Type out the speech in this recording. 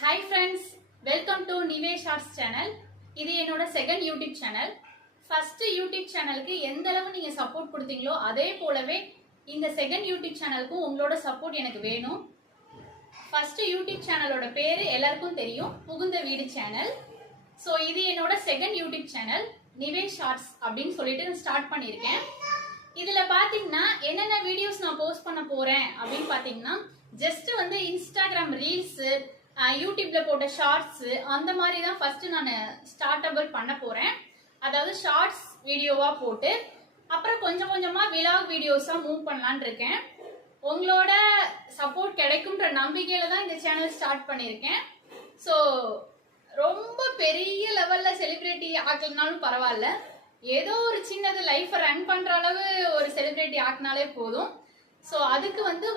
Hi friends, welcome to Nivesh Arts channel. இது என்னோட second YouTube channel. First YouTube சேனலுக்கு எந்த அளவு நீங்க சப்போர்ட் கொடுத்தீங்களோ அதே போலவே இந்த செகண்ட் யூடியூப் சேனலுக்கும் உங்களோட சப்போர்ட் எனக்கு வேணும். ஃபர்ஸ்ட் யூடியூப் சேனலோட பேரு எல்லாருக்கும் தெரியும், புகுந்த வீடு சேனல். ஸோ இது என்னோட second YouTube channel Nivesh arts அப்படின்னு சொல்லிட்டு ஸ்டார்ட் பண்ணியிருக்கேன். இதுல பாத்தீங்கன்னா என்னென்ன வீடியோஸ் நான் போஸ்ட் பண்ண போறேன் அப்படின்னு பாத்தீங்கன்னா ஜஸ்ட் வந்து இன்ஸ்டாகிராம் ரீல்ஸ், யூடியூப்ல போட்ட ஷார்ட்ஸ் அந்த மாதிரி தான் ஃபர்ஸ்ட் நான் ஸ்டார்டபிள் பண்ண போறேன். அதாவது ஷார்ட்ஸ் வீடியோவா போட்டு அப்புறம் கொஞ்சம் கொஞ்சமா விலாக் வீடியோஸா மூவ் பண்ணலான் இருக்கேன். உங்களோட சப்போர்ட் கிடைக்கும்ன்ற நம்பிக்கையில தான் இந்த சேனல் ஸ்டார்ட் பண்ணியிருக்கேன். ஸோ ரொம்ப பெரிய லெவல்ல செலிபிரிட்டி ஆக்கலனாலும் பரவாயில்ல, ஏதோ ஒரு சின்னது லைஃப் ரன் பண்ற அளவு ஒரு செலிபிரிட்டி ஆக்கினாலே போதும். ஸோ அதுக்கு வந்து